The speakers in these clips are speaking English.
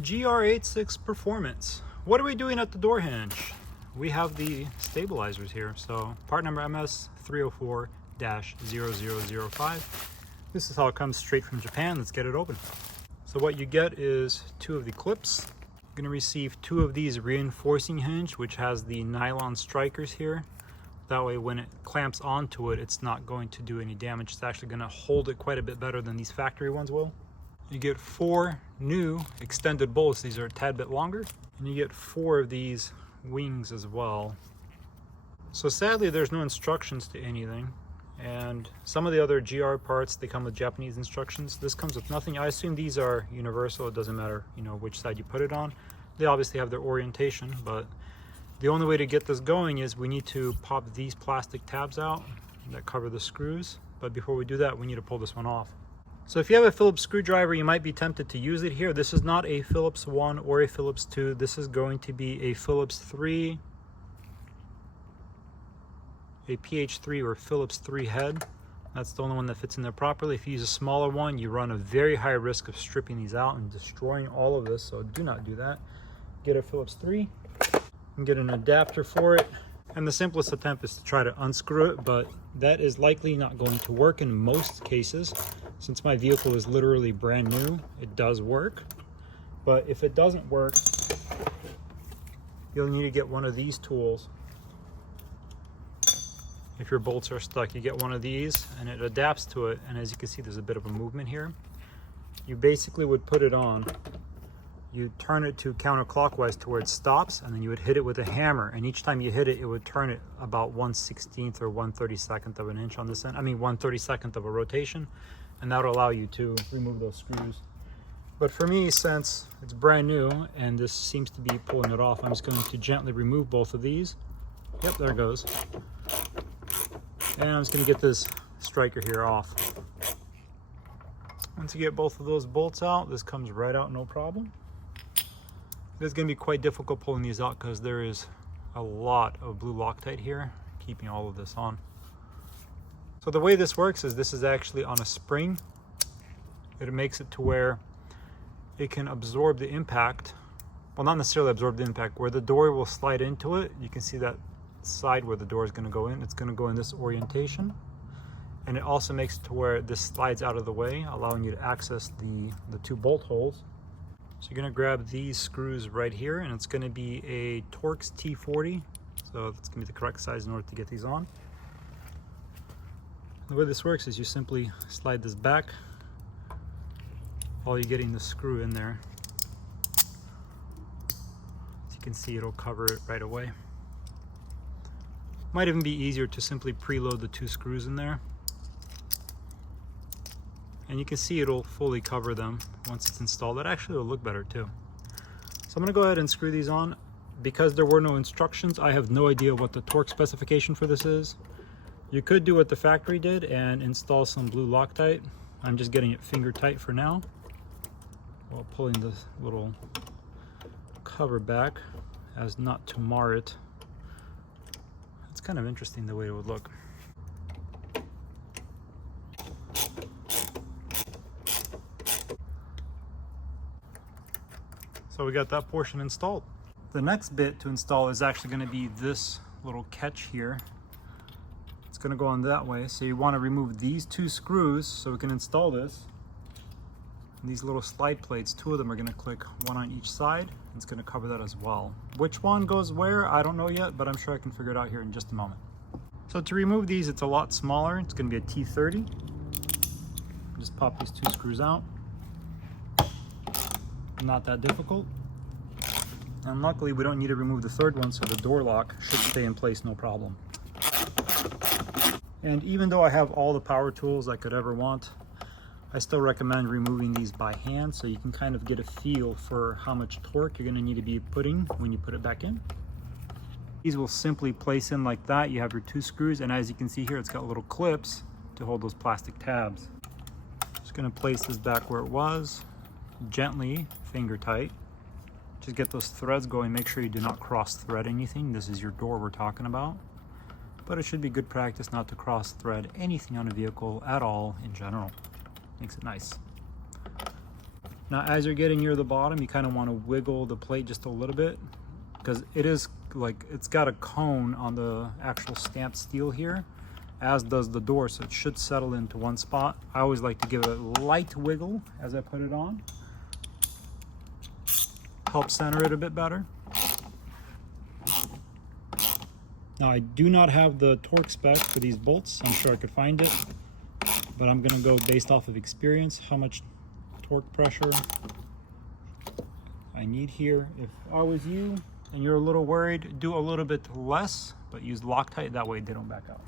GR86 performance. What are we doing at the door hinge? We have the stabilizers here. So part number MS304-0005. This is how it comes straight from Japan. Let's get it open. So what you get is two of the clips. You're going to receive two of these reinforcing hinge, which has the nylon strikers here. That way when it clamps onto it, it's not going to do any damage. It's actually going to hold it quite a bit better than these factory ones will. You get 4 new extended bolts. These are a tad bit longer. And you get 4 of these wings as well. So sadly, there's no instructions to anything. And some of the other GR parts, they come with Japanese instructions. This comes with nothing. I assume these are universal. It doesn't matter, you know, which side you put it on. They obviously have their orientation, but the only way to get this going is we need to pop these plastic tabs out that cover the screws. But before we do that, we need to pull this one off. So if you have a Phillips screwdriver, you might be tempted to use it here. This is not a Phillips 1 or a Phillips 2. This is going to be a Phillips 3, a PH3 or Phillips 3 head. That's the only one that fits in there properly. If you use a smaller one, you run a very high risk of stripping these out and destroying all of this, so do not do that. Get a Phillips 3 and get an adapter for it. And the simplest attempt is to try to unscrew it, but that is likely not going to work in most cases. Since my vehicle is literally brand new, it does work. But if it doesn't work, you'll need to get one of these tools. If your bolts are stuck, you get one of these and it adapts to it. And as you can see, there's a bit of a movement here. You basically would put it on, you turn it to counterclockwise to where it stops, and then you would hit it with a hammer. And each time you hit it, it would turn it about 1/16 or 1/32 of an inch on this end. I mean, 1/32 of a rotation. And that will allow you to remove those screws. But for me, since it's brand new and this seems to be pulling it off, I'm just going to gently remove both of these. Yep, there it goes. And I'm just going to get this striker here off. Once you get both of those bolts out, this comes right out, no problem. It's going to be quite difficult pulling these out because there is a lot of blue Loctite here keeping all of this on. So the way this works is this is actually on a spring. It makes it to where it can absorb the impact. Well, not necessarily absorb the impact. Where the door will slide into it, you can see that side where the door is going to go in. It's going to go in this orientation. And it also makes it to where this slides out of the way, allowing you to access the 2 bolt holes. So you're going to grab these screws right here, and it's going to be a Torx T40. So that's going to be the correct size in order to get these on. The way this works is you simply slide this back while you're getting the screw in there. As you can see, it'll cover it right away. Might even be easier to simply preload the 2 screws in there. And you can see it'll fully cover them once it's installed. That actually will look better too. So I'm going to go ahead and screw these on. Because there were no instructions, I have no idea what the torque specification for this is. You could do what the factory did and install some blue Loctite. I'm just getting it finger tight for now while pulling this little cover back as not to mar it. It's kind of interesting the way it would look. So we got that portion installed. The next bit to install is actually going to be this little catch here. It's going to go on that way. So you want to remove these 2 screws so we can install this. And these little slide plates, 2 of them are going to click, one on each side. It's going to cover that as well. Which one goes where, I don't know yet, but I'm sure I can figure it out here in just a moment. So to remove these, it's a lot smaller. It's going to be a T30. Just pop these 2 screws out. Not that difficult. And luckily we don't need to remove the 3rd one, so the door lock should stay in place no problem. And even though I have all the power tools I could ever want, I still recommend removing these by hand so you can kind of get a feel for how much torque you're going to need to be putting when you put it back in. These will simply place in like that. You have your 2 screws, and as you can see here, it's got little clips to hold those plastic tabs. Just going to place this back where it was, gently, finger tight. Just get those threads going. Make sure you do not cross thread anything. This is your door we're talking about. But it should be good practice not to cross thread anything on a vehicle at all in general. Makes it nice. Now as you're getting near the bottom, you kind of want to wiggle the plate just a little bit, because it is like, it's got a cone on the actual stamped steel here, as does the door, so it should settle into one spot. I always like to give it a light wiggle as I put it on. Help center it a bit better. Now I do not have the torque spec for these bolts. I'm sure I could find it, but I'm gonna go based off of experience, how much torque pressure I need here. If I was you and you're a little worried, do a little bit less, but use Loctite, that way they don't back out.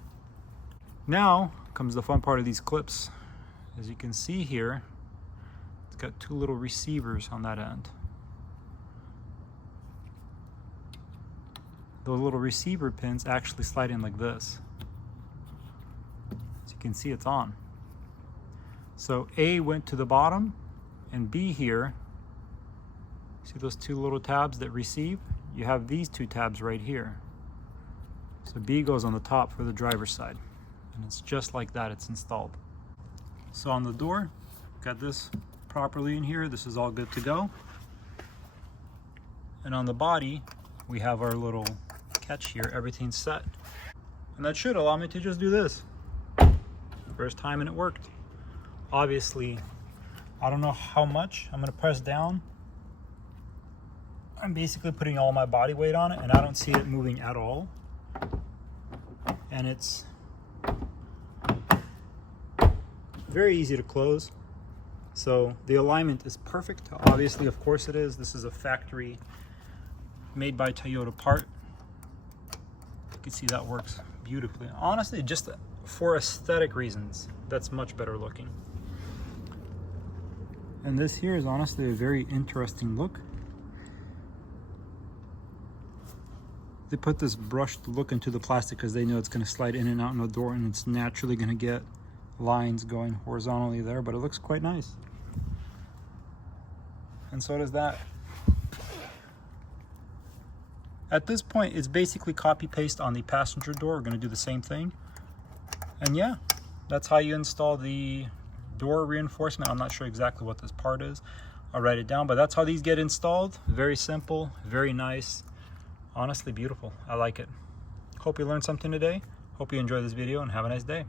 Now comes the fun part of these clips. As you can see here, it's got two little receivers on that end. Those little receiver pins actually slide in like this. As you can see, it's on. So A went to the bottom, and B here, see those two little tabs that receive? You have these two tabs right here. So B goes on the top for the driver's side. And it's just like that, it's installed. So on the door, got this properly in here. This is all good to go. And on the body, we have our little catch here, everything's set. And that should allow me to just do this. First time and it worked. Obviously, I don't know how much. I'm gonna press down. I'm basically putting all my body weight on it, and I don't see it moving at all. And it's very easy to close. So the alignment is perfect. Obviously, of course it is. This is a factory made by Toyota part. You can see that works beautifully. Honestly, just for aesthetic reasons, that's much better looking. And this here is honestly a very interesting look. They put this brushed look into the plastic because they know it's going to slide in and out in the door, and it's naturally going to get lines going horizontally there, but it looks quite nice. And so does that. At this point, it's basically copy paste on the passenger door. We're going to do the same thing. And yeah, that's how you install the door reinforcement. I'm not sure exactly what this part is. I'll write it down, but that's how these get installed. Very simple, very nice. Honestly beautiful. I like it. Hope you learned something today. Hope you enjoyed this video, and have a nice day.